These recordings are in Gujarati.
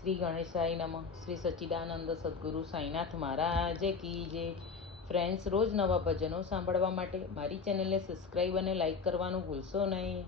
શ્રી ગણેશાય નમઃ. શ્રી સચ્ચિદાનંદ સદગુરુ સાંઈનાથ મહારાજ કી જય. ફ્રેન્ડ્સ, રોજ નવા ભજનો સાંભળવા માટે મારી ચેનલને સબસ્ક્રાઈબ અને લાઈક કરવાનું ભૂલશો નહીં.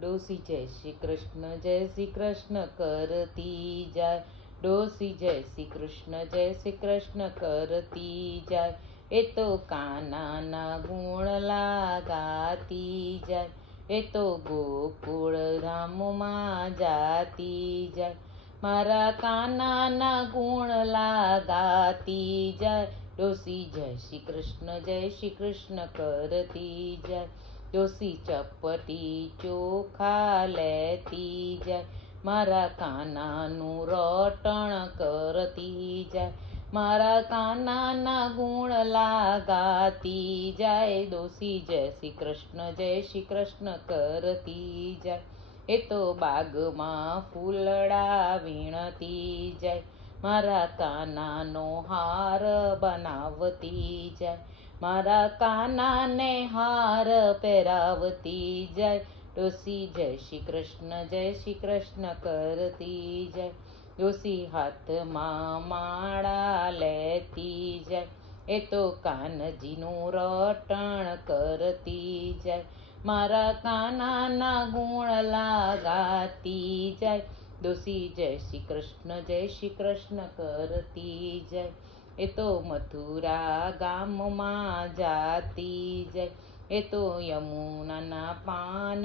ડોસી જય શ્રી કૃષ્ણ કરતી જાય. ડોસી જય શ્રી કૃષ્ણ કરતી જાય. એ તો કાનાના ગુણ લાગાતી જાય. એ તો ગોકુળ ધામમાં જાતી જાય. મારા કાનાના ગુણ લાગાતી જાય. ડોસી જય શ્રી કૃષ્ણ કરતી જાય. ડોસી ચપટી ચોખા લેતી જાય. મારા કાનાનું રટણ કરતી જાય. મારા કાનાના ગુણ લાગાતી જાય. ડોસી જય શ્રી કૃષ્ણ કરતી જાય. એ તો બાગમાં ફૂલડા વીણતી જાય. મારા કાનાનો હાર બનાવતી જાય. મારા કાનાને હાર પહેરાવતી જાય. ડોસી જય શ્રી કૃષ્ણ કરતી જાય. ડોસી હાથમાં માળા લેતી જાય. એ તો કાનજીનું રટણ કરતી જાય. મારા કાનાના ગુણ લાગાતી જાય. ડોસી જય શ્રી કૃષ્ણ કરતી જાય. એ તો મથુરા ગામમાં જાતી જાય. એ તો યમુનાના પાન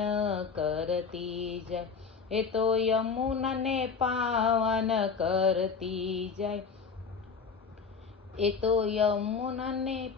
કરતી જાય. એ તો યમુનાને પાવન કરતી જાય. એ તો યમુનાને